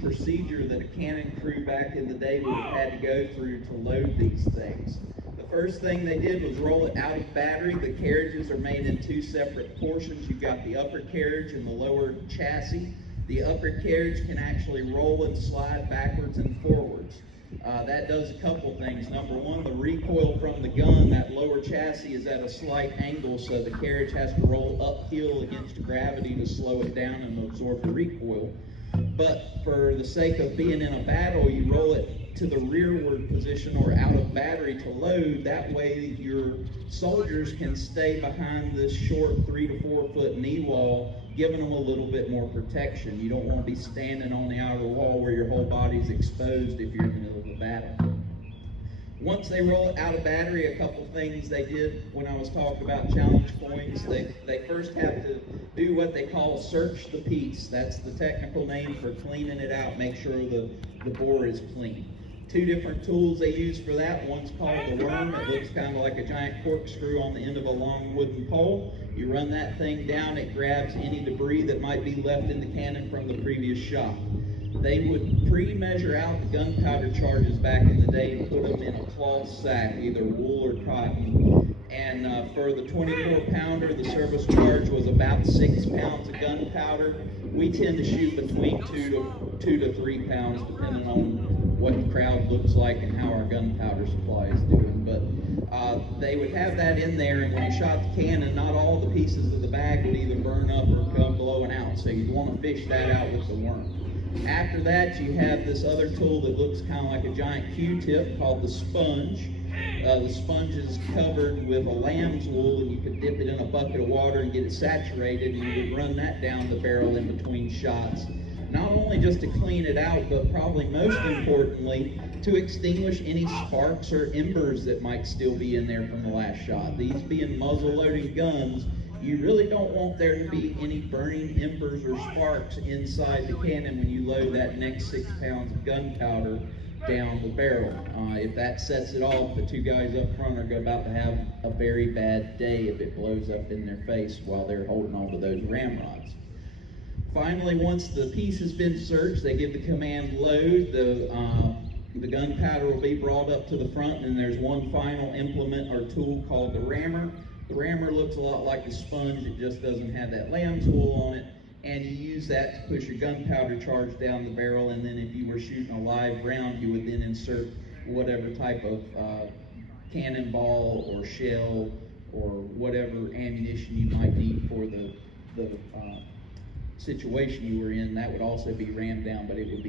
basic procedure that a Canon crew back in the day would have had to go through to load these things. The first thing they did was roll it out of battery. The carriages are made in two separate portions. You've got the upper carriage and the lower chassis. The upper carriage can actually roll and slide backwards and forwards. That does a couple things. Number one, the recoil from the gun, that lower chassis is at a slight angle, so the carriage has to roll uphill against gravity to slow it down and absorb the recoil. But for the sake of being in a battle, you roll it to the rearward position or out of battery to load. That way your soldiers can stay behind this short 3 to 4 foot knee wall, giving them a little bit more protection. You don't want to be standing on the outer wall where your whole body's exposed if you're in the middle of a battle. Once they roll it out of battery, a couple things they did when I was talking about challenge points. They first have to do what they call search the piece. That's the technical name for cleaning it out, make sure the bore is clean. Two different tools they use for that. One's called the worm. It looks kind of like a giant corkscrew on the end of a long wooden pole. You run that thing down, it grabs any debris that might be left in the cannon from the previous shot. They would pre-measure out the gunpowder charges back in the day and put them in a cloth sack, either wool or cotton. And for the 24-pounder, the service charge was about 6 pounds of gunpowder. We tend to shoot between 2 to 3 pounds, depending on what the crowd looks like and how our gunpowder supply is doing. But they would have that in there, and when you shot the cannon, not all the pieces of the bag would either burn up or come blowing out, so you'd want to fish that out with the worm. After that, you have this other tool that looks kind of like a giant Q-tip called the sponge. The sponge is covered with a lamb's wool, and you could dip it in a bucket of water and get it saturated, and you would run that down the barrel in between shots. Not only just to clean it out, but probably most importantly, to extinguish any sparks or embers that might still be in there from the last shot. These being muzzle-loading guns, you really don't want there to be any burning embers or sparks inside the cannon when you load that next 6 pounds of gunpowder down the barrel. If that sets it off, the two guys up front are about to have a very bad day if it blows up in their face while they're holding on to those ramrods. Finally, once the piece has been searched, they give the command load. The gunpowder will be brought up to the front, and there's one final implement or tool called the rammer. The rammer looks a lot like the sponge, it just doesn't have that lamb's wool on it, and you use that to push your gunpowder charge down the barrel, and then if you were shooting a live round, you would then insert whatever type of cannonball or shell or whatever ammunition you might need for the situation you were in. That would also be rammed down, but it would be